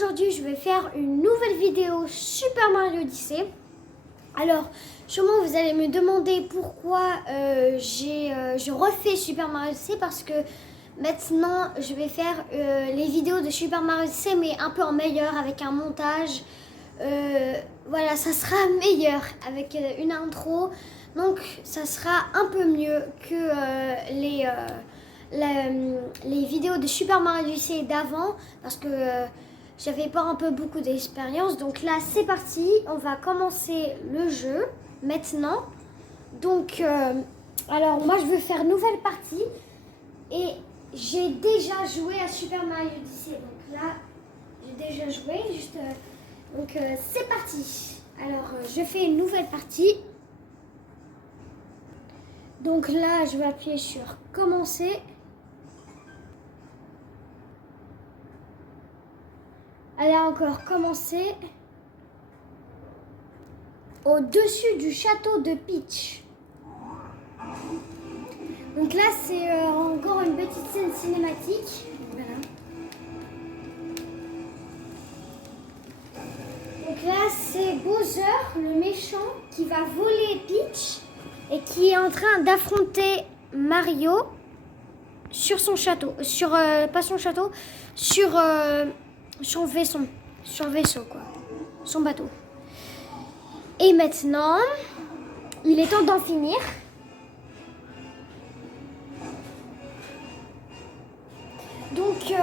aujourd'hui je vais faire une nouvelle vidéo Super Mario Odyssey. Alors sûrement vous allez me demander pourquoi je refais Super Mario Odyssey, parce que maintenant je vais faire les vidéos de Super Mario Odyssey mais un peu en meilleur, avec un montage. Voilà, ça sera meilleur avec une intro, donc ça sera un peu mieux que les vidéos de Super Mario Odyssey d'avant, parce que j'avais pas un peu beaucoup d'expérience. Donc là c'est parti, on va commencer le jeu maintenant. Donc alors moi je veux faire nouvelle partie et j'ai déjà joué à Super Mario Odyssey, donc là j'ai déjà joué juste donc c'est parti. Alors je fais une nouvelle partie. Donc là je vais appuyer sur commencer. Allez, encore commencer. Au-dessus du château de Peach. Donc là c'est encore une petite scène cinématique. Voilà. Donc là c'est Bowser, le méchant, qui va voler Peach et qui est en train d'affronter Mario sur son château. Pas son château, sur son vaisseau quoi. Son bateau. Et maintenant, il est temps d'en finir. Donc,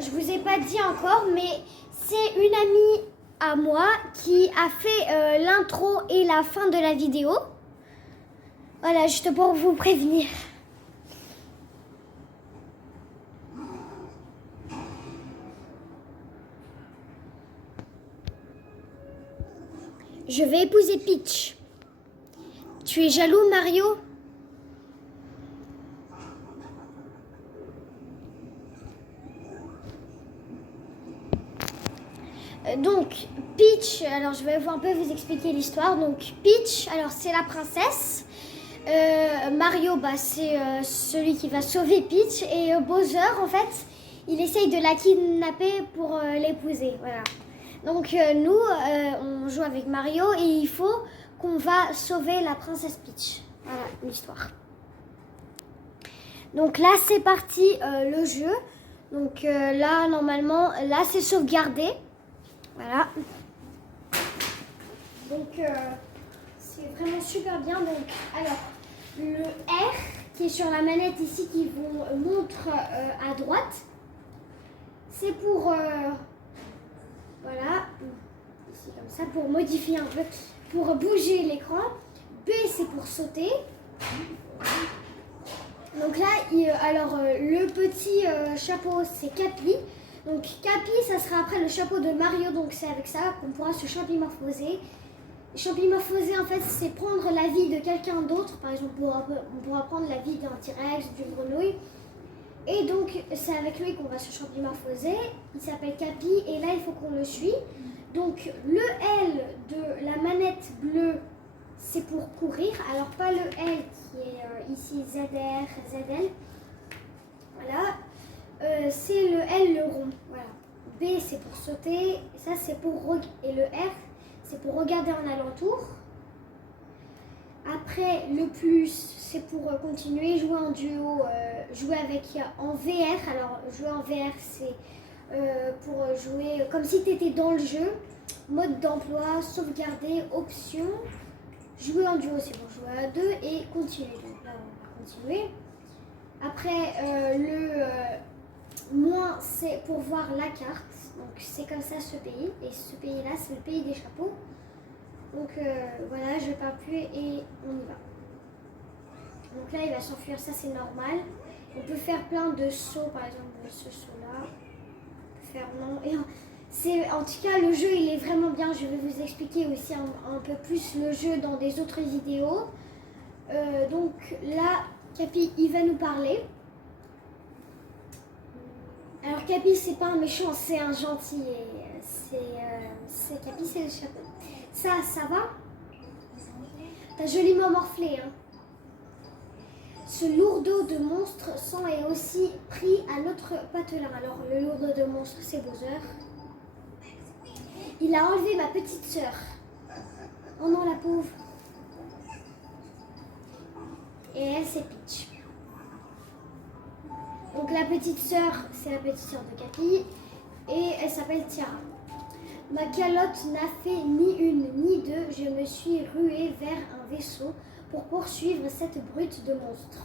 je vous ai pas dit encore, mais c'est une amie à moi qui a fait l'intro et la fin de la vidéo. Voilà, juste pour vous prévenir. Je vais épouser Peach. Tu es jaloux, Mario? Donc, Peach, alors je vais un peu vous expliquer l'histoire. Donc, Peach, alors c'est la princesse. Mario, c'est celui qui va sauver Peach. Et Bowser, en fait, il essaye de la kidnapper pour l'épouser. Voilà. Donc, nous, on joue avec Mario et il faut qu'on va sauver la princesse Peach. Voilà l'histoire. Donc là, c'est parti le jeu. Donc là, normalement, là, c'est sauvegardé. Voilà. Donc, c'est vraiment super bien. Donc, alors, le R qui est sur la manette ici, qui vous montre à droite, c'est pour, voilà, ici comme ça, pour modifier un peu, pour bouger l'écran. B, c'est pour sauter. Donc là, le petit chapeau, c'est Capi. Donc Capi, ça sera après le chapeau de Mario, donc c'est avec ça qu'on pourra se champimorphoser. Champimorphoser, en fait, c'est prendre la vie de quelqu'un d'autre. Par exemple, on pourra prendre la vie d'un T-Rex, d'une grenouille. Et donc, c'est avec lui qu'on va se champimorphoser. Il s'appelle Capi, et là, il faut qu'on le suit. Donc, le L de la manette bleue, c'est pour courir. Alors, pas le L qui est ici, ZR, ZL. Voilà. C'est le L, le rond. Voilà. B, c'est pour sauter. Et ça, c'est pour... Et le R, c'est pour regarder en alentour. Après, le plus, c'est pour continuer, jouer en duo, jouer avec en VR. Alors, jouer en VR, c'est pour jouer comme si tu étais dans le jeu. Mode d'emploi, sauvegarder, option. Jouer en duo, c'est pour jouer à deux et continuer. Donc là, on va continuer. Après, moins, c'est pour voir la carte. Donc, c'est comme ça ce pays. Et ce pays-là, c'est le pays des chapeaux. Donc, voilà, je vais pas appuyer et on y va. Donc là, il va s'enfuir, ça c'est normal. On peut faire plein de sauts, par exemple, ce saut-là. On peut faire non. Et en tout cas, le jeu, il est vraiment bien. Je vais vous expliquer aussi un peu plus le jeu dans des autres vidéos. Donc là, Capi, il va nous parler. Alors Capi, c'est pas un méchant, c'est un gentil. Capi, c'est le chapeau. Ça va? T'as joliment morflé, hein? Ce lourdeau de monstre sang est aussi pris à notre patelin. Alors le lourdeau de monstre, c'est Bowser. il a enlevé ma petite sœur. Oh non, la pauvre. Et elle, c'est Peach. Donc la petite sœur, c'est la petite sœur de Capi. Et elle s'appelle Tiara. Ma calotte n'a fait ni une ni deux. Je me suis ruée vers un vaisseau pour poursuivre cette brute de monstre.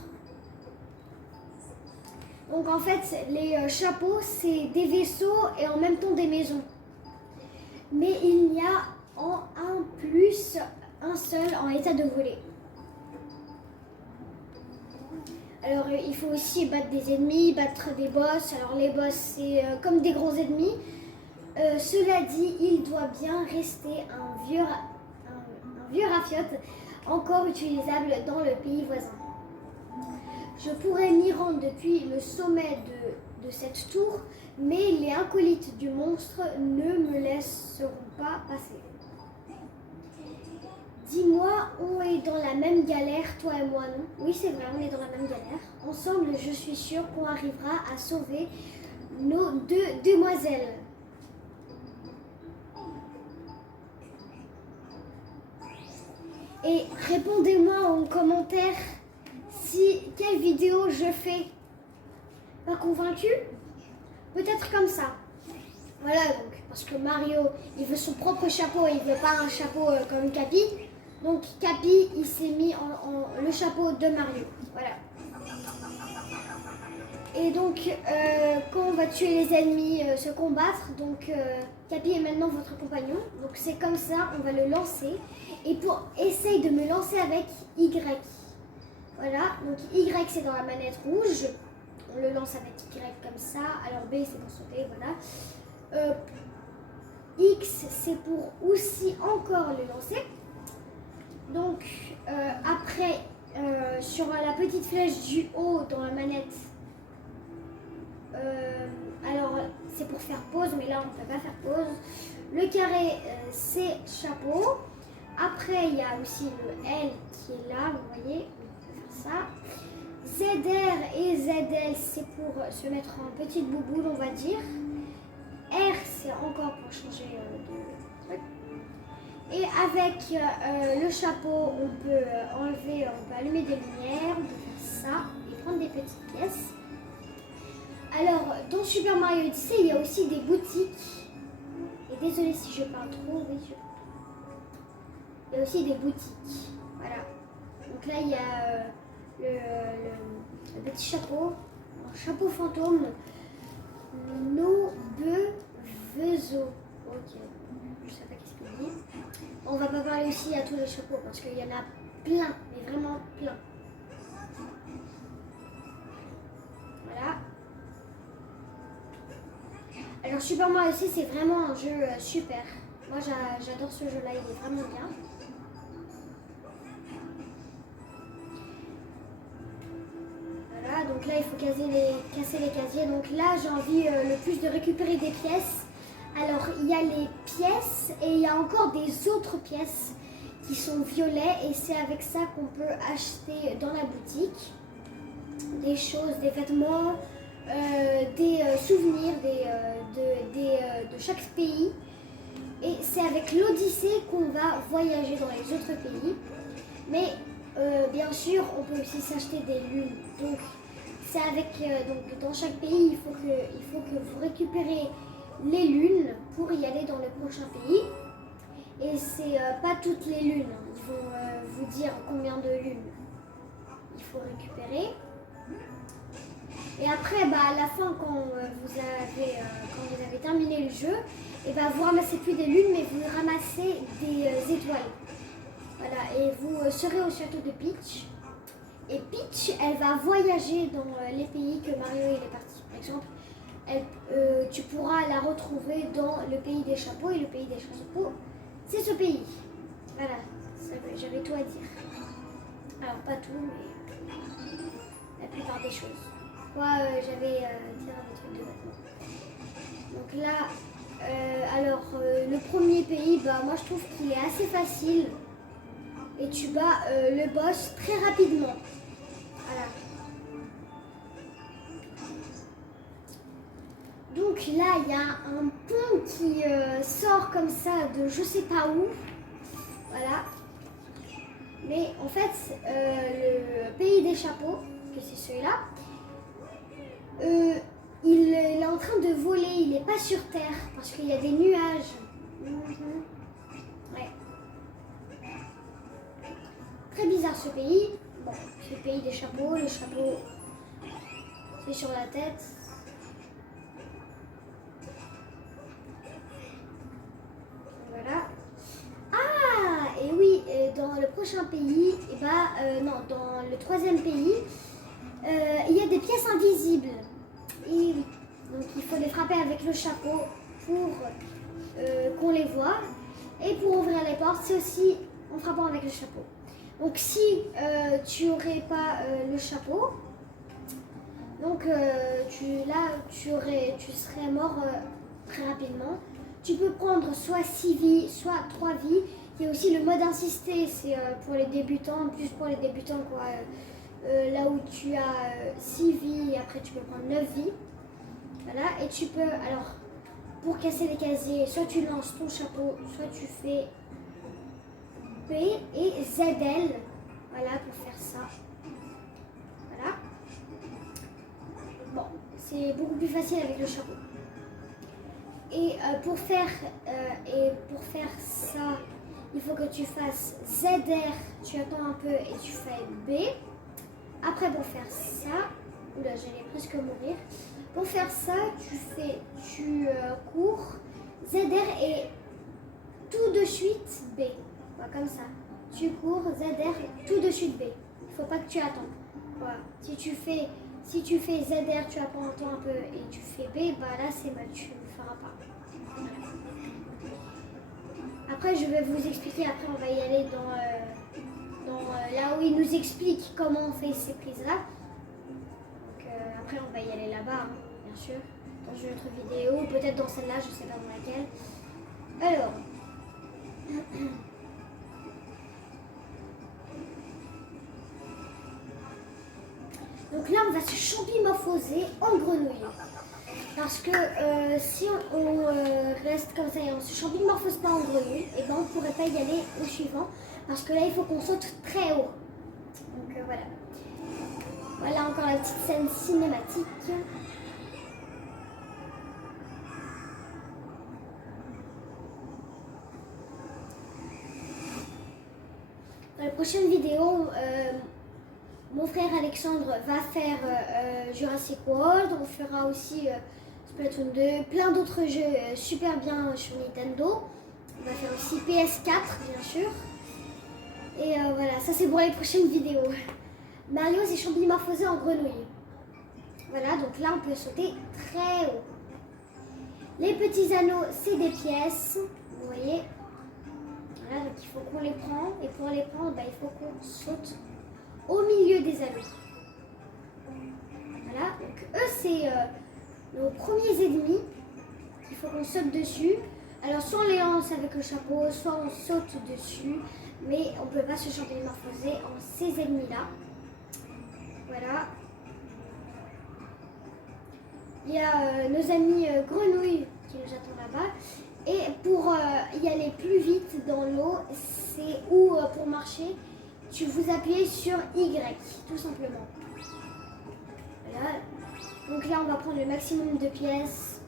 Donc en fait, les chapeaux, c'est des vaisseaux et en même temps des maisons. Mais il y a en un plus un seul en état de voler. Alors il faut aussi battre des ennemis, battre des boss. Alors les boss, c'est comme des gros ennemis. Cela dit, il doit bien rester un vieux rafiote encore utilisable dans le pays voisin. Je pourrais m'y rendre depuis le sommet de cette tour, mais les acolytes du monstre ne me laisseront pas passer. Dis-moi, on est dans la même galère, toi et moi, non? Oui, c'est vrai, on est dans la même galère. Ensemble, je suis sûre qu'on arrivera à sauver nos deux demoiselles. Et répondez-moi en commentaire quelle vidéo je fais. Pas convaincu? Peut-être comme ça. Voilà donc, parce que Mario, il veut son propre chapeau, il veut pas un chapeau comme Capi. Donc Capi, il s'est mis en le chapeau de Mario. Voilà. Et donc, quand on va tuer les ennemis, se combattre, donc Capi est maintenant votre compagnon. Donc c'est comme ça, on va le lancer. Et essaye de me lancer avec Y. Voilà, donc Y c'est dans la manette rouge. On le lance avec Y comme ça. Alors B c'est pour sauter, voilà. X c'est pour aussi encore le lancer. Donc après, sur la petite flèche du haut dans la manette, alors c'est pour faire pause, mais là on ne peut pas faire pause. Le carré c'est chapeau. Après il y a aussi le L qui est là, vous voyez, on peut faire ça. ZR et ZL c'est pour se mettre en petite bouboule, on va dire. R c'est encore pour changer de truc. Et avec le chapeau, on peut enlever, on peut allumer des lumières, on peut faire ça et prendre des petites pièces. Alors, dans Super Mario Odyssey, il y a aussi des boutiques. Et désolé si je parle trop, oui, il y a aussi des boutiques. Voilà. Donc là, il y a le petit chapeau, un chapeau fantôme. No Bevezo. Ok, je sais pas qu'est-ce qu'il dit. On va pas parler aussi à tous les chapeaux parce qu'il y en a plein, mais vraiment plein. Voilà. Alors Super Mario aussi c'est vraiment un jeu super. Moi j'adore ce jeu là, il est vraiment bien. Voilà, donc là il faut casser les casiers. Donc là j'ai envie le plus de récupérer des pièces. Alors il y a les pièces et il y a encore des autres pièces qui sont violets et c'est avec ça qu'on peut acheter dans la boutique des choses, des vêtements, des souvenirs de chaque pays. Et c'est avec l'Odyssée qu'on va voyager dans les autres pays. Mais bien sûr, on peut aussi s'acheter des lunes. Donc c'est avec donc dans chaque pays, il faut que vous récupérez les lunes pour y aller dans le prochain pays. Et c'est pas toutes les lunes. Ils vont vous dire combien de lunes il faut récupérer. Et après, à la fin, quand vous avez terminé le jeu, et vous ramassez plus des lunes, mais vous ramassez des étoiles. Voilà, et vous serez au château de Peach. Et Peach, elle va voyager dans les pays que Mario il est parti. Par exemple, tu pourras la retrouver dans le pays des chapeaux. Et le pays des chapeaux, c'est ce pays. Voilà, j'avais tout à dire. Alors, pas tout, mais la plupart des choses. Moi, j'avais dire des trucs de vêtements. Donc là, le premier pays, moi je trouve qu'il est assez facile. Et tu bats le boss très rapidement. Voilà. Donc donc là, il y a un pont qui sort comme ça de je sais pas où. Voilà. Mais en fait, le pays des chapeaux, que c'est celui-là, il est en train de voler, il n'est pas sur terre parce qu'il y a des nuages. Ouais. Très bizarre ce pays. Bon, c'est le pays des chapeaux, le chapeau c'est sur la tête. Voilà. Ah, et oui, dans le prochain pays, et non, dans le troisième pays, il y a des pièces invisibles. Et oui, donc il faut les frapper avec le chapeau pour qu'on les voit. Et pour ouvrir les portes, c'est aussi en frappant avec le chapeau. Donc si tu n'aurais pas le chapeau, donc tu serais mort très rapidement. Tu peux prendre soit 6 vies, soit 3 vies. Il y a aussi le mode insisté, c'est pour les débutants, plus pour les débutants quoi. Là où tu as 6 vies et après tu peux prendre 9 vies. Voilà, et tu peux, alors, pour casser les casiers, soit tu lances ton chapeau, soit tu fais B et ZL. Voilà, pour faire ça. Voilà. Bon, c'est beaucoup plus facile avec le chapeau. Et pour faire ça, il faut que tu fasses ZR, tu attends un peu et tu fais B. Après, pour faire ça, oula, j'allais presque mourir. Pour faire ça, tu cours ZR et tout de suite B. Voilà, comme ça. Tu cours ZR tout de suite B. Il ne faut pas que tu attends. Voilà. Si tu fais ZR, tu attends un peu et tu fais B, bah là c'est mal, tu ne le feras pas. Après, je vais vous expliquer, après on va y aller dans là où il nous explique comment on fait ces prises-là. Donc après, on va y aller là-bas, hein, bien sûr, dans une autre vidéo, peut-être dans celle-là, je ne sais pas dans laquelle. Alors, donc là, on va se champimorphoser en grenouille. Parce que si on reste comme ça et on ne se champimorphose pas en grenouille, et ben on ne pourrait pas y aller au suivant. Parce que là, il faut qu'on saute très haut. Donc voilà. Voilà encore la petite scène cinématique. Dans la prochaine vidéo, mon frère Alexandre va faire Jurassic World. On fera aussi Splatoon 2, plein d'autres jeux super bien sur Nintendo. On va faire aussi PS4, bien sûr. Et voilà, ça c'est pour les prochaines vidéos. Mario s'est champimorphosé en grenouille. Voilà, donc là on peut sauter très haut. Les petits anneaux, c'est des pièces, vous voyez. Voilà, donc il faut qu'on les prenne. Et pour les prendre, bah, il faut qu'on saute au milieu des anneaux. Voilà, donc eux c'est nos premiers ennemis. Il faut qu'on saute dessus. Alors soit on les lance avec le chapeau, soit on saute dessus. Mais on ne peut pas se champimorphoser en ces ennemis-là. Voilà. Il y a nos amis grenouilles qui nous attendent là-bas. Et pour y aller plus vite dans l'eau, c'est où pour marcher, vous appuyez sur Y, tout simplement. Voilà. Donc là, on va prendre le maximum de pièces.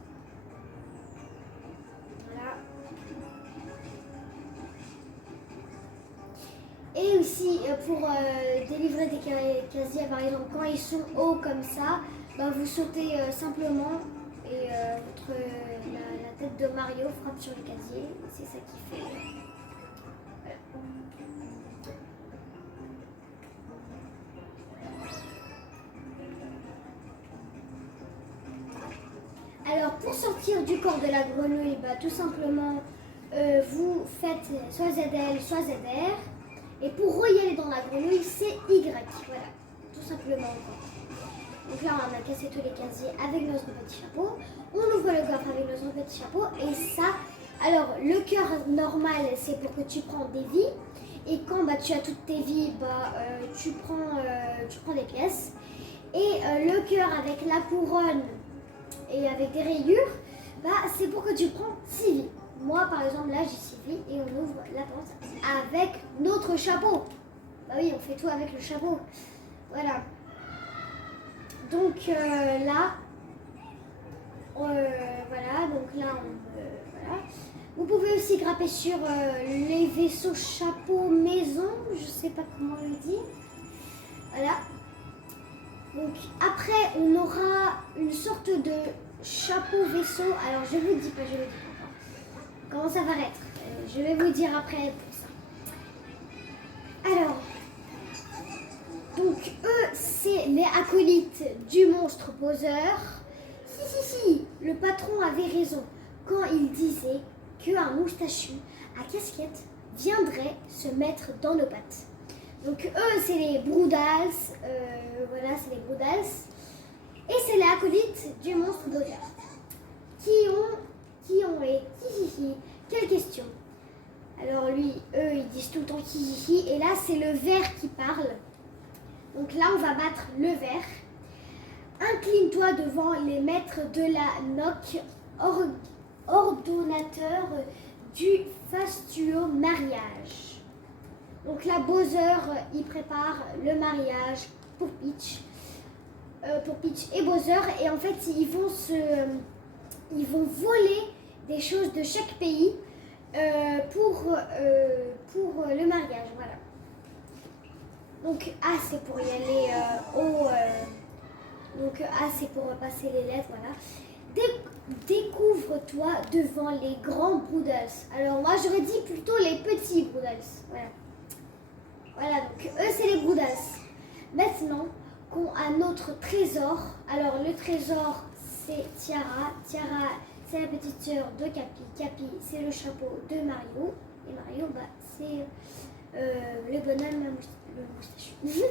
Voilà. Et aussi, pour délivrer des casiers, par exemple, quand ils sont hauts comme ça, bah, vous sautez simplement et la tête de Mario frappe sur le casier. C'est ça qui fait. Voilà. Alors, pour sortir du corps de la grenouille, bah, tout simplement, vous faites soit ZL, soit ZR. Et pour y aller dans la grenouille, c'est Y. Voilà, tout simplement. Donc là, on a cassé tous les casiers avec notre petit chapeau. On ouvre le coffre avec notre petit chapeau. Et ça, alors le cœur normal, c'est pour que tu prends des vies. Et quand bah, tu as toutes tes vies, bah, tu prends des pièces. Et le cœur avec la couronne, et avec des rayures, bah, c'est pour que tu prends 6 vies. Moi, par exemple, là, j'ai 6 vies et on ouvre la porte avec notre chapeau. Bah oui, on fait tout avec le chapeau. Voilà. Donc là, voilà, donc là, voilà. Vous pouvez aussi grimper sur les vaisseaux chapeau maison, je sais pas comment le dire. Voilà. Donc après, on aura une sorte de chapeau vaisseau. Alors je vous dis pas, je vous dis pas encore. Comment ça va être? Je vais vous dire après pour ça. Alors, donc eux, c'est les acolytes du monstre poseur. Si, le patron avait raison quand il disait qu'un moustachu à casquette viendrait se mettre dans nos pattes. Donc eux, c'est les Broodals, voilà, c'est les Broodals. Et c'est les acolytes du monstre poseur. Qui ont et quelle question? Alors eux, ils disent tout le temps hi. Et là, c'est le ver qui parle. Donc là, on va battre le ver. Incline-toi devant les maîtres de la NOC, ordonnateur du fastueux mariage. Donc là, Bowser, il prépare le mariage pour Peach et Bowser. Et en fait, ils vont voler des choses de chaque pays pour le mariage. Voilà. Donc A, c'est pour y aller donc A, c'est pour passer les lettres, voilà. Découvre-toi devant les grands Broodals. Alors moi, j'aurais dit plutôt les petits Broodals. Voilà. Voilà, donc eux, c'est les Broodals. Maintenant qu'on a notre trésor. Alors le trésor, c'est Tiara. Tiara, c'est la petite sœur de Capi. Capi, c'est le chapeau de Mario. Et Mario, bah, c'est le bonhomme, le moustachu.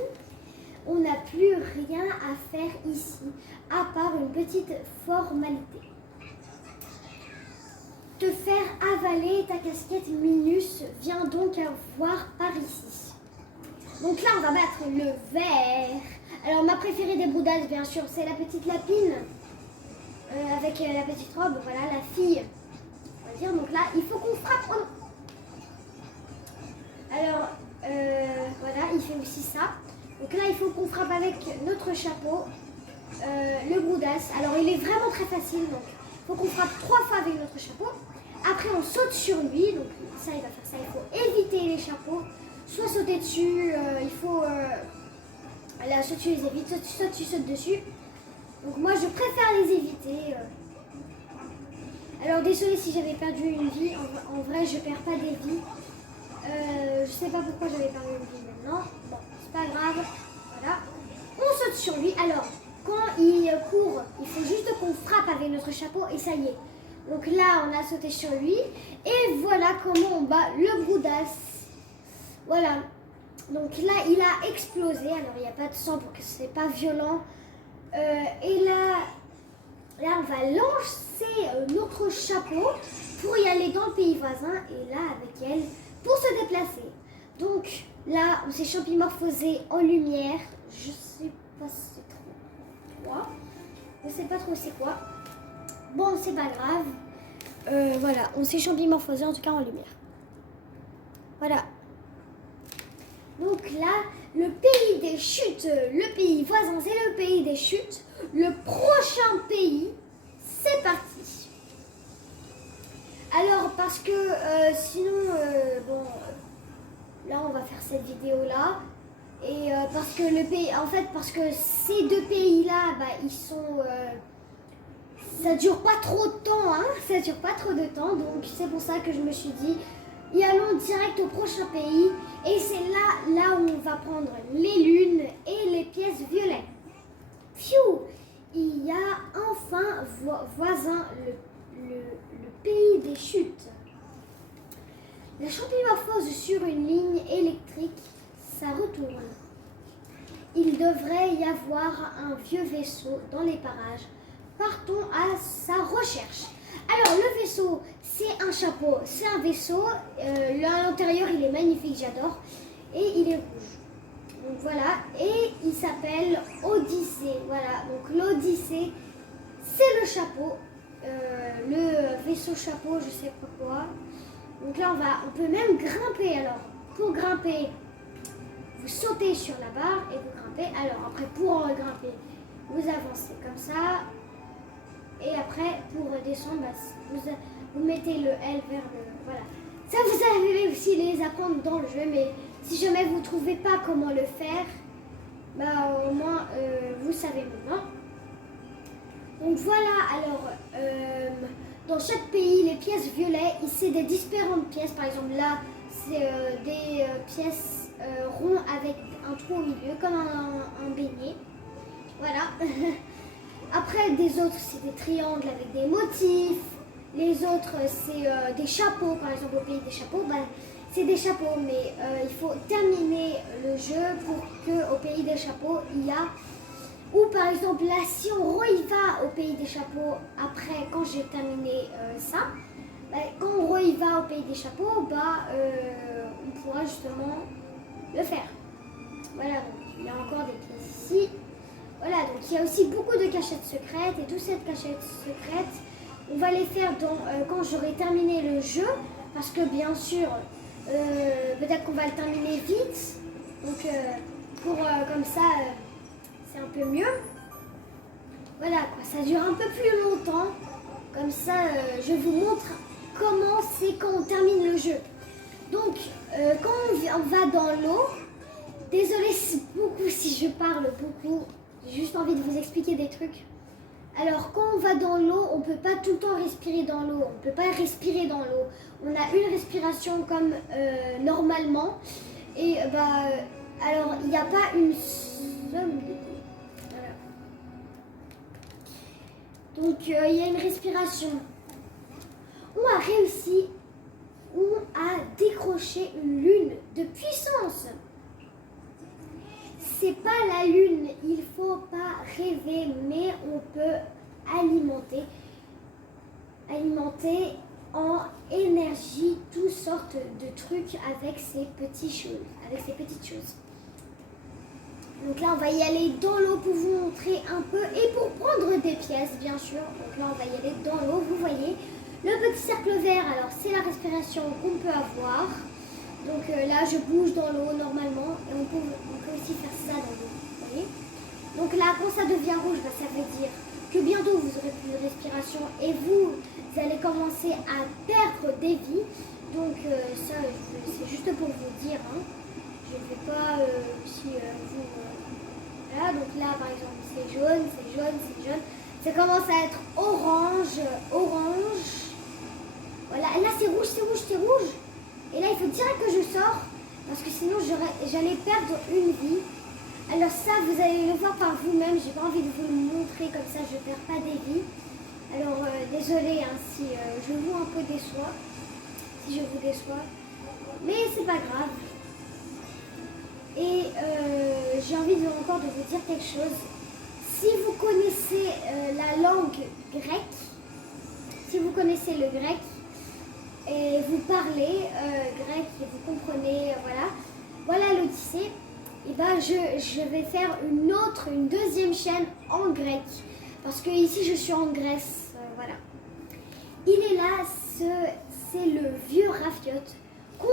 On n'a plus rien à faire ici, à part une petite formalité. Te faire avaler ta casquette Minus, viens donc à voir par ici. Donc là, on va battre le vert. Alors, ma préférée des Broodals, bien sûr, c'est la petite lapine, avec la petite robe, voilà, la fille. On va dire, donc là, il faut qu'on frappe. Oh non. Alors, voilà, il fait aussi ça. Donc là, il faut qu'on frappe avec notre chapeau, le Broodals. Alors, il est vraiment très facile. Donc, il faut qu'on frappe 3 fois avec notre chapeau. Après, on saute sur lui. Donc, ça, il va faire ça. Il faut éviter les chapeaux. Soit sauter dessus. Il faut... là, soit tu les évites, soit tu sautes dessus. Donc, moi, je préfère les éviter. Alors, désolé si j'avais perdu une vie. En vrai, je perds pas des vies. Je sais pas pourquoi j'avais perdu une vie maintenant. Bon, c'est pas grave. Voilà. On saute sur lui. Alors, quand il court, il faut juste qu'on frappe avec notre chapeau et ça y est. Donc là, on a sauté sur lui. Et voilà comment on bat le Broodals. Voilà. Donc là, il a explosé. Alors, il n'y a pas de sang pour que ce n'est pas violent. Et là, on va lancer notre chapeau pour y aller dans le pays voisin. Et là, avec elle, pour se déplacer. Donc là, on s'est champimorphosé en lumière. Je sais pas si c'est trop quoi. Je sais pas trop c'est quoi. Bon, c'est pas grave. Voilà, on s'est champimorphosé en tout cas en lumière. Voilà. Donc là, le pays des chutes, le pays voisin, c'est le pays des chutes. Le prochain pays, c'est parti. Alors, parce que sinon, bon, là, on va faire cette vidéo-là. Et parce que le pays, en fait, parce que ces deux pays-là, bah, ils sont... ça dure pas trop de temps, hein. Ça dure pas trop de temps. Donc, c'est pour ça que je me suis dit, y allons direct au prochain pays. Et c'est là où on va prendre les lunes et les pièces violettes. Pfiou! Il y a enfin voisin le pays des chutes. La champimorphose sur une ligne électrique, ça retourne. Il devrait y avoir un vieux vaisseau dans les parages. Partons à sa recherche. Alors le vaisseau, c'est un chapeau, c'est un vaisseau. À l'intérieur, il est magnifique, j'adore. Et il est rouge. Donc voilà, et il s'appelle Odyssée. Voilà, donc l'Odyssée, c'est le chapeau, le vaisseau chapeau, je sais pas quoi. Donc là, on peut même grimper. Alors, pour grimper, vous sautez sur la barre et vous grimpez. Alors après, pour grimper, vous avancez comme ça. Et après, pour descendre, bah, vous mettez le L vers le... Voilà. Ça, vous allez aussi les apprendre dans le jeu, mais si jamais vous ne trouvez pas comment le faire, bah, au moins, vous savez maintenant. Donc voilà, alors, dans chaque pays, les pièces violettes, c'est des différentes pièces. Par exemple, là, c'est des pièces rondes avec un trou au milieu, comme un beignet. Voilà. Après, des autres, c'est des triangles avec des motifs. Les autres, c'est des chapeaux. Par exemple, au pays des chapeaux, bah, c'est des chapeaux. Mais il faut terminer le jeu pour qu'au pays des chapeaux, il y a... Ou par exemple, là, si on y va au pays des chapeaux, après, quand j'ai terminé ça, bah, quand on y va au pays des chapeaux, bah, on pourra justement le faire. Voilà, donc il y a encore des pièces ici. Voilà, donc il y a aussi beaucoup de cachettes secrètes et toutes ces cachettes secrètes, on va les faire quand j'aurai terminé le jeu, parce que bien sûr, peut-être qu'on va le terminer vite, donc comme ça, c'est un peu mieux. Voilà, quoi, ça dure un peu plus longtemps, comme ça, je vous montre comment c'est quand on termine le jeu. Donc, quand on va dans l'eau, désolée beaucoup si je parle beaucoup. J'ai juste envie de vous expliquer des trucs. Alors, quand on va dans l'eau, on ne peut pas tout le temps respirer dans l'eau. On ne peut pas respirer dans l'eau. On a une respiration comme normalement. Et alors, il n'y a pas une somme de... Voilà. Donc, il y a une respiration. On a réussi. On a décroché une lune de puissance. C'est pas la lune, il faut pas rêver, mais on peut alimenter en énergie toutes sortes de trucs avec ces petites choses. Donc là, on va y aller dans l'eau pour vous montrer un peu et pour prendre des pièces, bien sûr. Donc là, on va y aller dans l'eau. Vous voyez le petit cercle vert. Alors, c'est la respiration qu'on peut avoir. Donc là, je bouge dans l'eau normalement et on peut aussi faire ça dans l'eau, vous voyez. Donc là, quand ça devient rouge, bah, ça veut dire que bientôt vous aurez plus de respiration et vous allez commencer à perdre des vies. Donc ça, c'est juste pour vous dire. Hein. Je ne vais pas si vous... Voilà, donc là, par exemple, c'est jaune, c'est jaune, c'est jaune. Ça commence à être orange, orange. Voilà, là, c'est rouge, c'est rouge, c'est rouge. Et là, il faut direct que je sors, parce que sinon, j'allais perdre une vie. Alors ça, vous allez le voir par vous-même. J'ai pas envie de vous le montrer, comme ça, je ne perds pas des vies. Alors, désolé hein, si je vous un peu déçois, si je vous déçois. Mais c'est pas grave. Et j'ai envie encore de vous dire quelque chose. Si vous connaissez la langue grecque, si vous connaissez le grec, et vous parlez grec et vous comprenez, voilà l'Odyssée, et ben je vais faire une deuxième chaîne en grec, parce que ici je suis en Grèce, voilà. Il est là, c'est le vieux Raphiot qu'on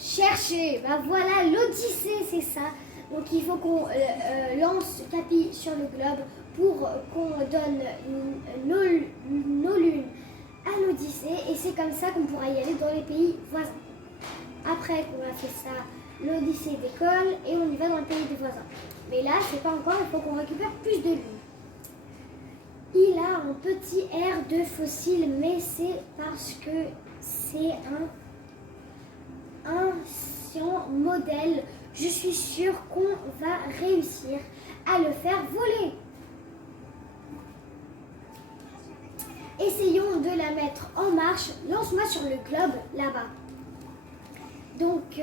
cherchait, ben voilà l'Odyssée, c'est ça. Donc il faut qu'on lance Capi sur le globe pour qu'on donne nos lunes à l'Odyssée, et c'est comme ça qu'on pourra y aller dans les pays voisins. Après qu'on a fait ça, l'Odyssée décolle et on y va dans le pays des voisins. Mais là, c'est pas encore, il faut qu'on récupère plus de lunes. Il a un petit air de fossile, mais c'est parce que c'est un ancien modèle. Je suis sûre qu'on va réussir à le faire voler. Essayons de la mettre en marche. Lance-moi sur le globe, là-bas. Donc,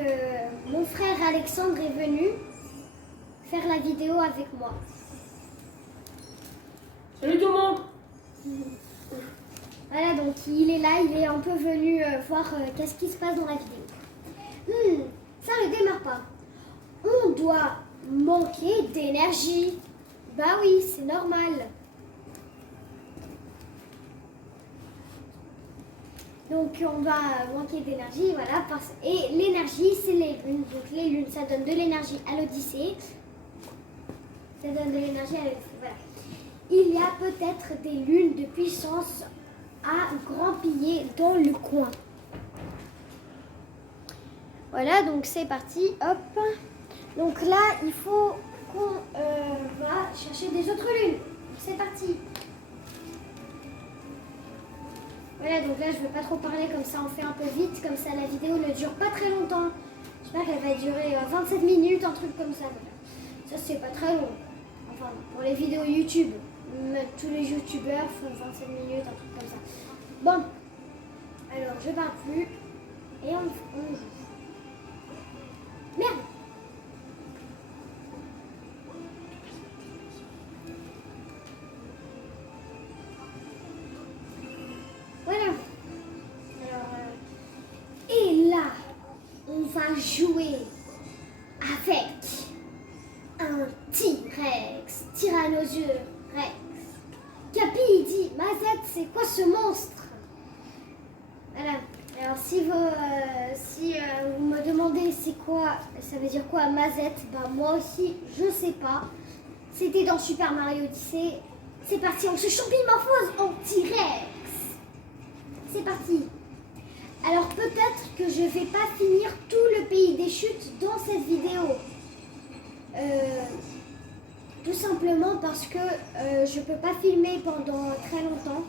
mon frère Alexandre est venu faire la vidéo avec moi. Salut tout le monde! Voilà, donc il est là, il est un peu venu voir qu'est-ce qui se passe dans la vidéo. Ça ne démarre pas. On doit manquer d'énergie. Bah oui, c'est normal. Donc on va manquer d'énergie, voilà. Et l'énergie, c'est les lunes. Donc les lunes, ça donne de l'énergie à l'Odyssée. Ça donne de l'énergie à l'Odyssée, voilà. Il y a peut-être des lunes de puissance à grand piller dans le coin. Voilà, donc c'est parti, hop. Donc là, il faut qu'on va chercher des autres lunes. C'est parti. Voilà, donc là, je ne veux pas trop parler, comme ça on fait un peu vite, comme ça la vidéo ne dure pas très longtemps. J'espère qu'elle va durer 27 minutes, un truc comme ça. Voilà. Ça, c'est pas très long. Enfin, pour les vidéos YouTube, tous les youtubeurs font 27 minutes, un truc comme ça. Bon, alors je parle plus et on joue. Merde! Voilà. Alors, et là, on va jouer avec un T-Rex, Tyrannosaurus Rex. Capi, il dit, Mazette, c'est quoi ce monstre? Voilà. Alors, si vous me demandez c'est quoi, ça veut dire quoi Mazette, bah moi aussi, je sais pas. C'était dans Super Mario Odyssey. C'est parti, on se champimorphose en T-Rex. C'est parti. Alors peut-être que je vais pas finir tout le pays des chutes dans cette vidéo. Tout simplement parce que je peux pas filmer pendant très longtemps.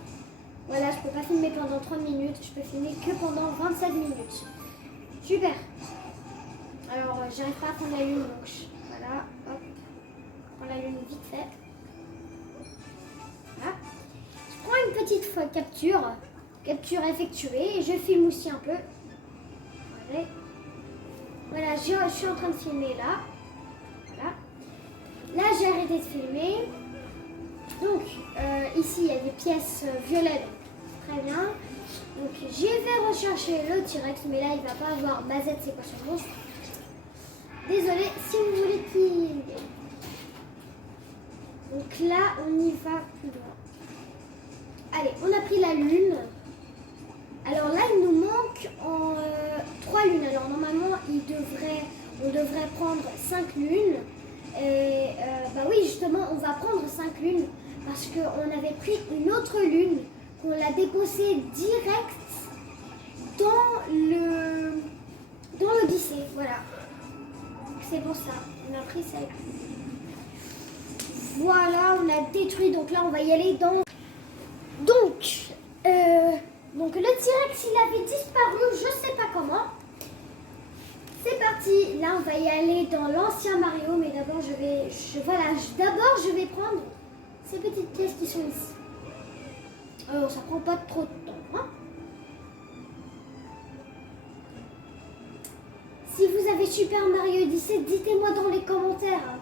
Voilà, je peux pas filmer pendant 30 minutes. Je peux filmer que pendant 27 minutes. Super. Alors j'arrive pas à prendre la lune, donc voilà, hop. Je prends la lune vite fait. Voilà. Je prends une petite capture. Capture effectuée et je filme aussi un peu. Voilà, je suis en train de filmer là. Voilà. Là, j'ai arrêté de filmer. Donc, ici, il y a des pièces violettes. Très bien. Donc, j'y vais rechercher le T-Rex, mais là, il va pas avoir Mazette, c'est quoi ce monstre. Désolée, si vous voulez qu'il... Donc là, on y va plus loin. Allez, on a pris la lune. Alors là, il nous manque 3 lunes. Alors normalement, on devrait prendre 5 lunes. Et bah oui, justement, on va prendre 5 lunes parce qu'on avait pris une autre lune qu'on l'a déposée direct dans l'Odyssée. Voilà. C'est pour ça. On a pris ça. Voilà, on a détruit. Donc là, on va y aller dans... Donc le T-Rex, il avait disparu, je sais pas comment. C'est parti, là on va y aller dans l'ancien Mario, mais d'abord je vais prendre ces petites pièces qui sont ici. Alors ça prend pas trop de temps. Hein. Si vous avez Super Mario Odyssey, dites-moi dans les commentaires.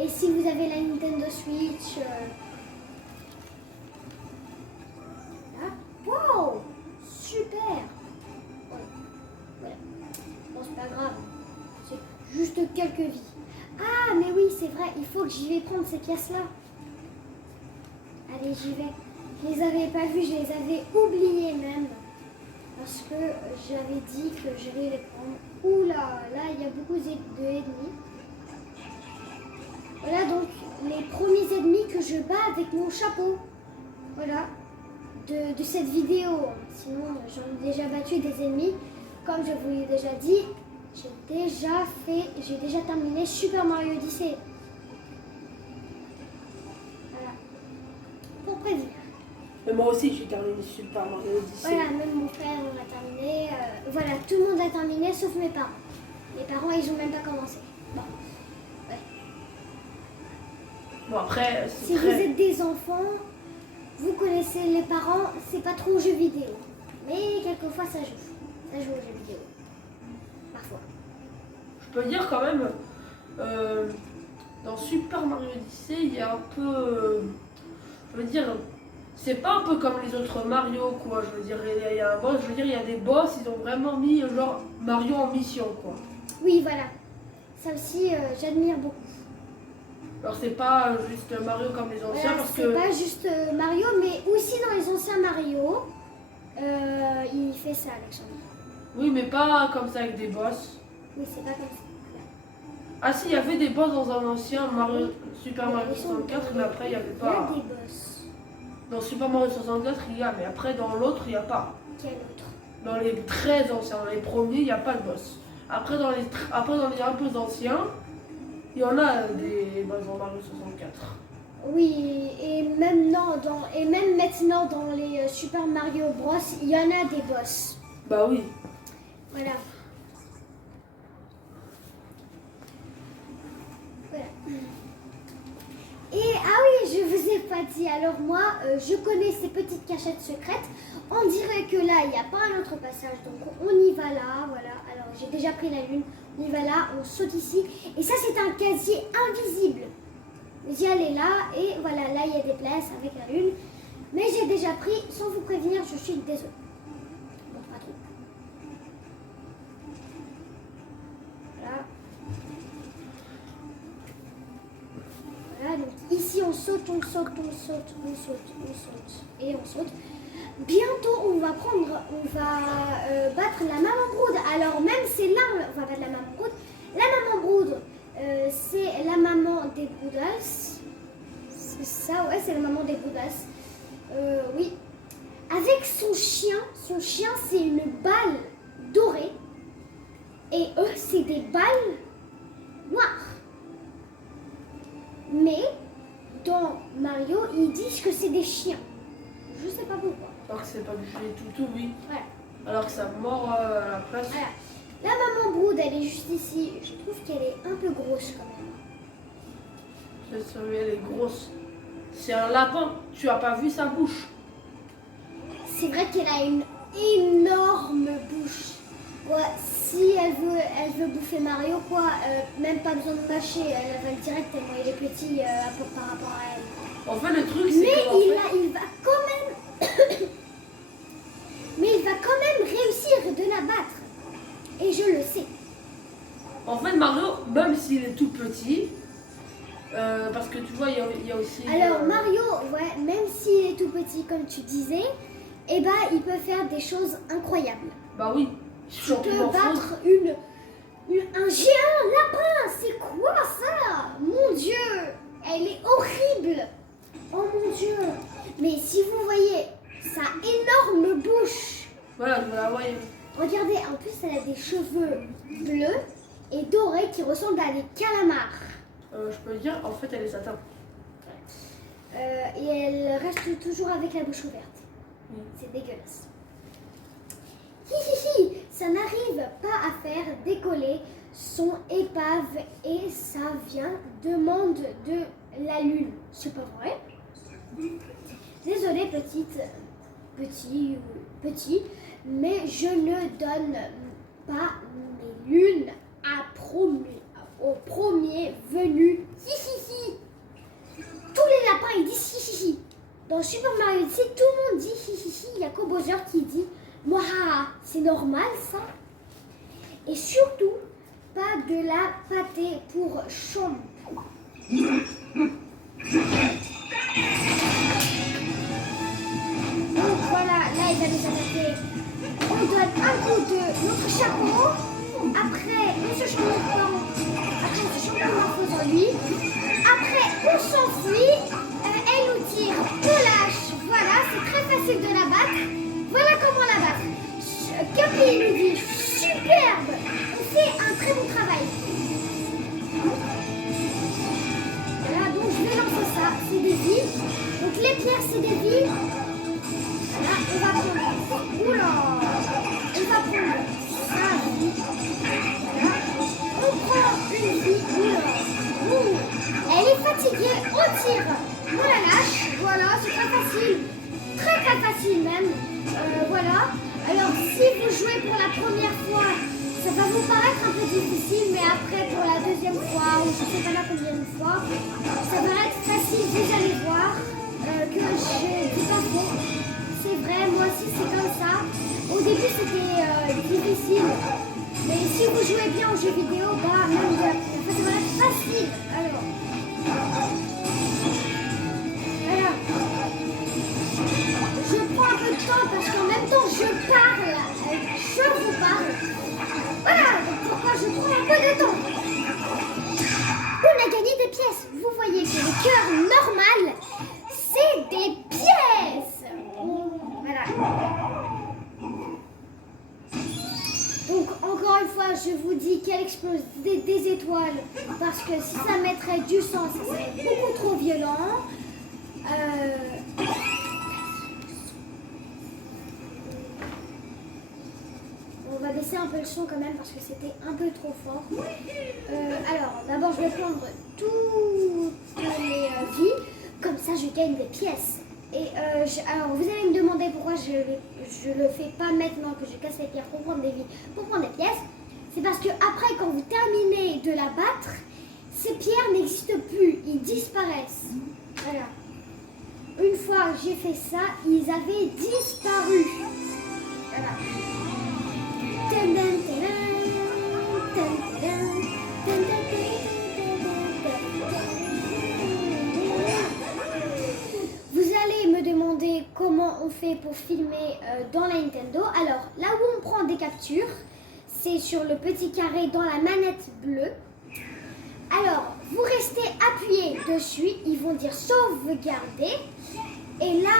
Et si vous avez la Nintendo Switch... Là. Wow, super. Voilà. Bon, c'est pas grave. C'est juste quelques vies. Ah, mais oui, c'est vrai. Il faut que j'y vais prendre ces pièces-là. Allez, j'y vais. Je les avais pas vues, je les avais oubliées même. Parce que j'avais dit que je vais les prendre. Oula, là, il y a beaucoup d'ennemis. Voilà donc les premiers ennemis que je bats avec mon chapeau. Voilà, de cette vidéo. Sinon, j'en ai déjà battu des ennemis. Comme je vous l'ai déjà dit, j'ai déjà terminé Super Mario Odyssey. Voilà, pour prévenir. Mais moi aussi, j'ai terminé Super Mario Odyssey. Voilà, même mon frère, on a terminé. Voilà, tout le monde a terminé, sauf mes parents. Les parents, ils ont même pas commencé. Bon. Bon après, si vous êtes des enfants, vous connaissez les parents, c'est pas trop jeux vidéo. Mais quelquefois ça joue. Ça joue aux jeux vidéo. Parfois. Je peux dire quand même, dans Super Mario Odyssey, il y a un peu... je veux dire, c'est pas un peu comme les autres Mario, quoi. Je veux dire, il y a un boss, je veux dire, il y a des boss, ils ont vraiment mis genre Mario en mission, quoi. Oui, voilà. Ça aussi, j'admire beaucoup. Alors c'est pas juste Mario comme les anciens Voilà, parce c'est que... pas juste Mario, mais aussi dans les anciens Mario, il fait ça, Alexandre. Oui, mais pas comme ça avec des boss. Oui, c'est pas comme ça. Ah si, il y avait des boss dans un ancien Mario, Oui. Super Mario Ils sont- 64, mais après il n'y avait Il y a pas. des boss. Dans Super Mario 64, il y a, mais après dans l'autre, il n'y a pas. Quel autre? Dans les très anciens, dans les premiers, il n'y a pas de boss. Après dans les un peu anciens, il y en a des boss dans Mario 64. Oui, et même maintenant dans les Super Mario Bros, il y en a des boss. Bah oui. Voilà. Voilà. Et ah oui, je vous ai pas dit. Alors moi, je connais ces petites cachettes secrètes. On dirait que là, il n'y a pas un autre passage. Donc on y va là, voilà. Alors j'ai déjà pris la lune. On y va là, on saute ici. Et ça, c'est un casier invisible. Vous y allez là, et voilà, là, il y a des places avec la lune. Mais j'ai déjà pris, sans vous prévenir, je suis désolée. Bon, pas trop. Voilà. Voilà, donc ici on saute, on saute, on saute, on saute, on saute, et on saute. Bientôt on va battre la maman Brood. Alors même c'est là on va battre la maman Brood. La maman Brood, c'est la maman des Broodas. C'est ça, ouais, c'est la maman des Broodas. Oui. Avec son chien c'est une balle dorée. Et eux c'est des balles noires. Mais dans Mario, ils disent que c'est des chiens. Je sais pas pourquoi. Alors que c'est pas des toutous, oui. Voilà. Alors que ça mord à la place. Voilà. La maman Brood, elle est juste ici. Je trouve qu'elle est un peu grosse quand même. C'est sûr, elle est grosse. C'est un lapin. Tu as pas vu sa bouche. C'est vrai qu'elle a une énorme bouche. Ouais, si elle veut bouffer Mario, quoi, même pas besoin de mâcher, elle avale direct tellement il est petit par rapport à elle. En fait, le truc, c'est Mais que... il va quand même... Mais il va quand même réussir de la battre. Et je le sais. En fait, Mario, même s'il est tout petit, parce que tu vois, il y a aussi... Alors Mario, ouais, même s'il est tout petit comme tu disais, eh ben, il peut faire des choses incroyables. Bah oui. Tu peux battre un géant lapin. C'est quoi ça? Mon Dieu, elle est horrible. Oh mon Dieu. Mais si vous voyez sa énorme bouche. Voilà, vous la voyez. Regardez, en plus elle a des cheveux bleus et dorés qui ressemblent à des calamars. Je peux dire, en fait, elle est satin. Et elle reste toujours avec la bouche ouverte. Oui. C'est dégueulasse. Hi, ça n'arrive pas à faire décoller son épave et ça demande de la lune. C'est pas vrai? Désolée petit, mais je ne donne pas mes lunes au premier venu. Hi. Tous les lapins ils disent hi. Dans Super Mario Odyssey, tout le monde dit hi. Il y a que Bowser qui dit Mouah, c'est normal ça. Et surtout, pas de la pâtée pour Champ. Donc voilà, là il va nous attaquer. On donne un coup de notre chapeau. Après, on se change de forme. Après, on se change de morphose en lui. Après, on s'enfuit. Elle nous tire, on lâche. Voilà, c'est très facile de la battre. Voilà comment la battre. Capi nous dit superbe. On fait un très bon travail. Voilà, donc je vais lancer ça. C'est des vies. Donc les pierres, c'est des vies. Voilà, on va prendre. Oula. On va prendre sa vie. Voilà. On prend une vie. Oula. Ouh. Elle est fatiguée. On tire. On la lâche. Voilà, c'est très facile. Très facile même. Voilà. Alors si vous jouez pour la première fois, ça va vous paraître un peu difficile, mais après pour la deuxième fois, ou je ne sais pas là combien de fois, ça va être facile. Vous allez voir que je dis pas faux. C'est vrai, moi aussi c'est comme ça. Au début c'était difficile, mais si vous jouez bien aux jeux vidéo, bah même de la première fois, ça va être facile. Alors, Voilà. Je prends un peu de temps parce qu'en même temps je parle, je vous parle. Voilà, donc pourquoi je prends un peu de temps. On a gagné des pièces. Vous voyez que le cœur normal, c'est des pièces. Voilà. Donc encore une fois, je vous dis qu'elle explose des étoiles parce que si ça mettrait du sang, ça serait beaucoup trop violent. On va baisser un peu le son quand même parce que c'était un peu trop fort. Alors, d'abord, je vais prendre toutes les vies. Comme ça, je gagne des pièces. Et alors, vous allez me demander pourquoi je le fais pas maintenant que je casse les pierres pour prendre des vies, pour prendre des pièces. C'est parce que après, quand vous terminez de la battre, ces pierres n'existent plus. Ils disparaissent. Voilà. Une fois que j'ai fait ça, ils avaient disparu. Voilà. Vous allez me demander comment on fait pour filmer dans la Nintendo. Alors, là où on prend des captures, c'est sur le petit carré dans la manette bleue. Alors, vous restez appuyé dessus, ils vont dire sauvegarder. Et là,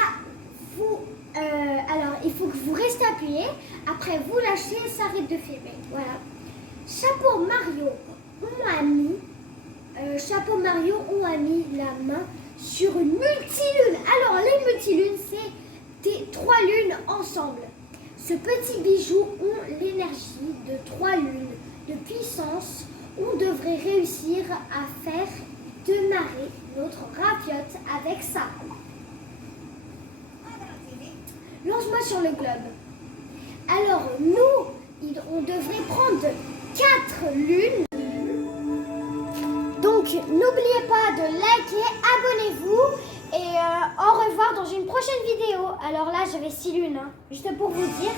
alors, il faut que vous restez appuyé. Après, vous lâchez, ça arrête de filmer. Voilà. Chapeau Mario, on a mis la main sur une multilune. Alors, les multilunes, c'est 3 lunes ensemble. Ce petit bijou ont l'énergie de 3 lunes de puissance. On devrait réussir à faire démarrer notre raviote avec ça. Lance-moi sur le globe. Alors, nous, on devrait prendre 4 lunes. Donc, n'oubliez pas de liker, abonnez-vous et au revoir dans une prochaine vidéo. Alors là, j'avais 6 lunes, juste pour vous dire.